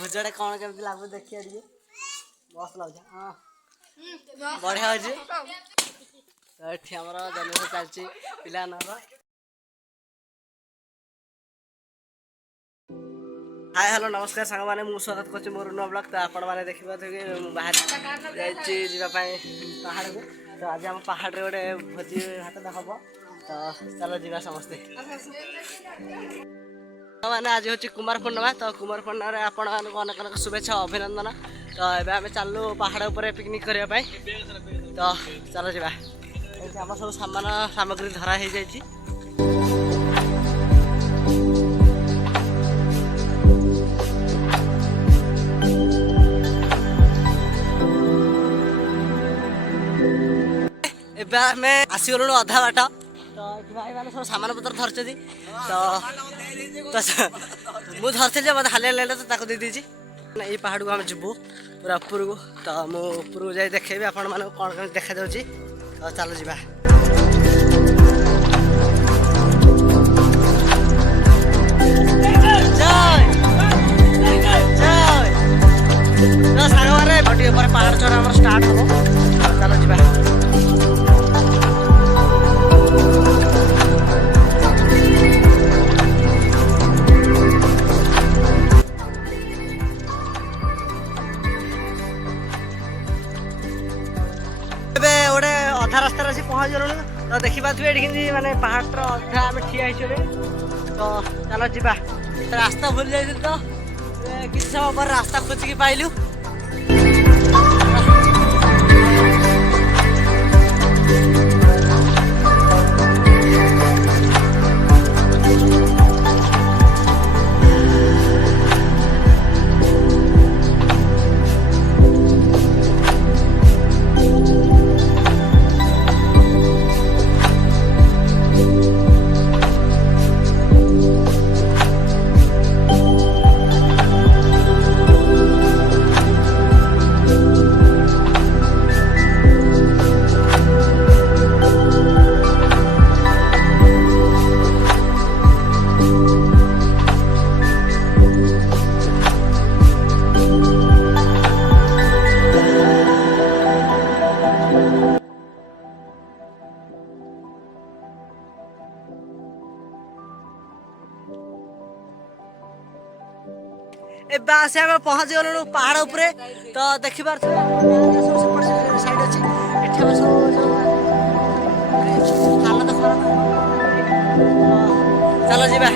भुजड़ा कौन केमती लागु देखिए टिके बस लाउछ हां बढ़िया अछि तो एठी हमर जन्म चलछि पिला नर हाय हेलो नमस्कार सांग माने मु स्वागत करछि मोर नो ब्लॉग। तो आपण माने देखिबा कि बाहर जाइछि जीवा पय पहाड़ को। तो आज हम पहाड़ रे ओडे भोजी हाथ देखबो तो चलो जीवा समस्ते माने आज होची कुमार पूर्णिमा। तो कुमार पूर्णिमा रे आपण माने अनेक अनेक शुभेच्छा अभिनंदन। तो एबे हमें चालू पहाड़ ऊपर पिकनिक करिया पय तो चलो जीवा एठी हम सब सामान सामग्री धरा हे जाइछि। एबे हमें आसी गलु आधा बाट। तो भाई माने सब सामान पत्र धरछथि तो मु धरथि जे मते हाले लेले तो ताको दे दीजी ए पहाड़ को हम जबू पूरा ऊपर को। तो मु ऊपर को जाई देखेबी आपण माने कोन कोन देखा जाउची। तो चलो जीवा तो सारा मारे बडी ऊपर पहाड़ चढ़ा हमर स्टार्ट हो। चलो जीवा अधा रास्ता पहुँच गलु। तो देखी पारे ये माने पहाड़ अधा आम ठिया तो चलो जीवा रास्ता भूल जाइए। तो किसी समय पर रास्ता खोजिकी पाइलु। एबे आसे हम पहुंच गलु पहाड़ ऊपर। तो देखि पार साइड अछि एठी हम सब हालत खराब। चलो जीवा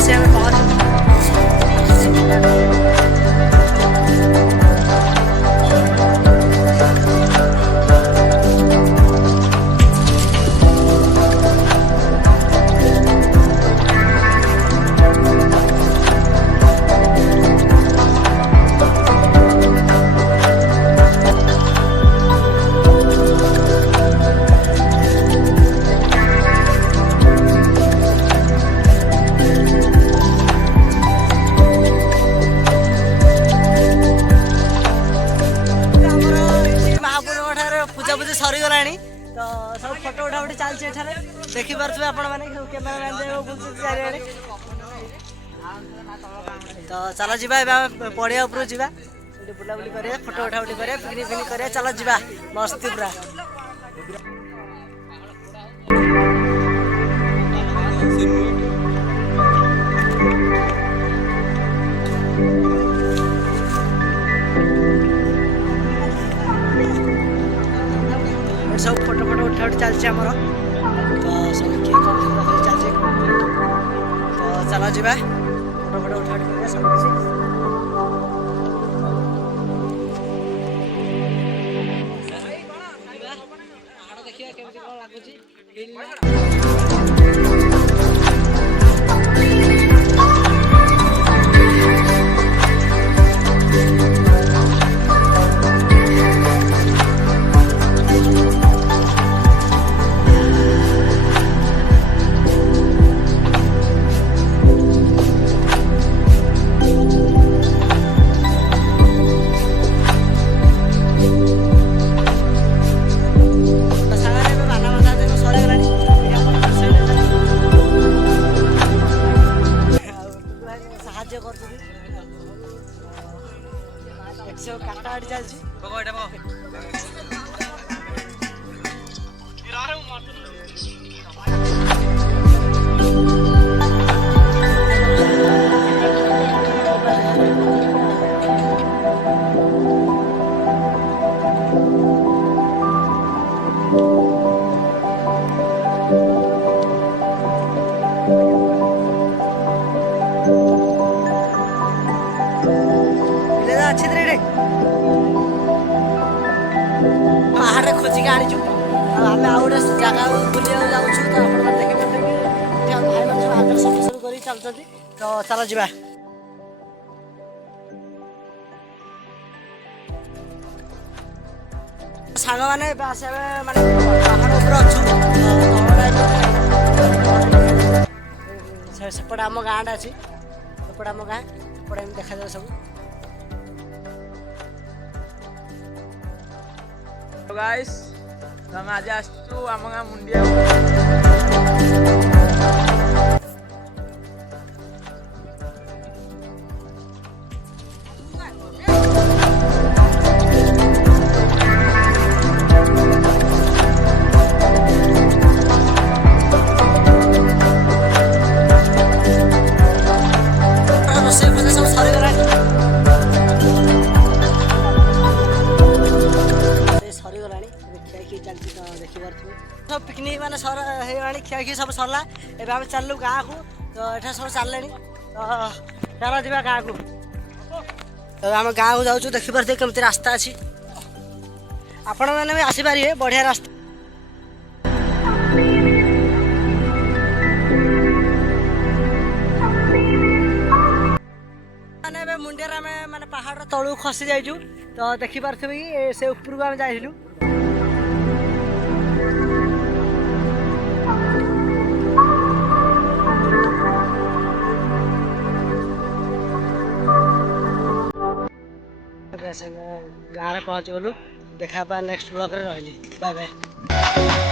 से हमें पहुंच सरी गलानी। तो सब फोटो उठा उठी चलछि एठारे देखि परथुबे आपण माने कैमरामैन जे बुलछि चारिआडे। तो चलो जीवा एबे पड़िया ऊपर जीवा सेठी बुला बुली करे फोटो उठा उठी करे पिकनिक पिकनिक करे। चलो जीवा मस्ती पूरा सब फोटो फोटो उठा उठी चलछि हमर। तो सब के कम चलछि। तो चलो जीवा फोटो फोटो उठा उठी करे सब किसी पहाड़ देखिया केमति कोन लागुछि। अच्छी तरह पहाड़ खोजिक आनीचु आम आउ गोटे जगह बुलिया जाऊँ तो आप देखिए भाई मैंने सब आगे सफासफी कर चलुँच तो चल जा सांग मैंने माने पहाड़ उपर अच्छु सेपटे आम गाँटा अच्छी सेपटे आम गाँ सेपटे देखा जाए सब गाइस हम आज आसचु आम गाँ मुंडिया सब पिकनिक मैंने सर खिया खी सब सरला एवं आम चलू गाँ को तो ये सब चलले तो चल जा गाँ को तो आम गाँ को जाऊँ देखिपे केमती रास्ता अच्छी आपण मैंने भी आसीपारे बढ़िया रास्ता मैंने मुंडिया मैंने पहाड़ तलू खसी जाइचु तो देखिपे से उपरको आम जाइलु गाँव में पहुँच गलु देखा नेक्स्ट ब्लॉग रे रही बाय बाय।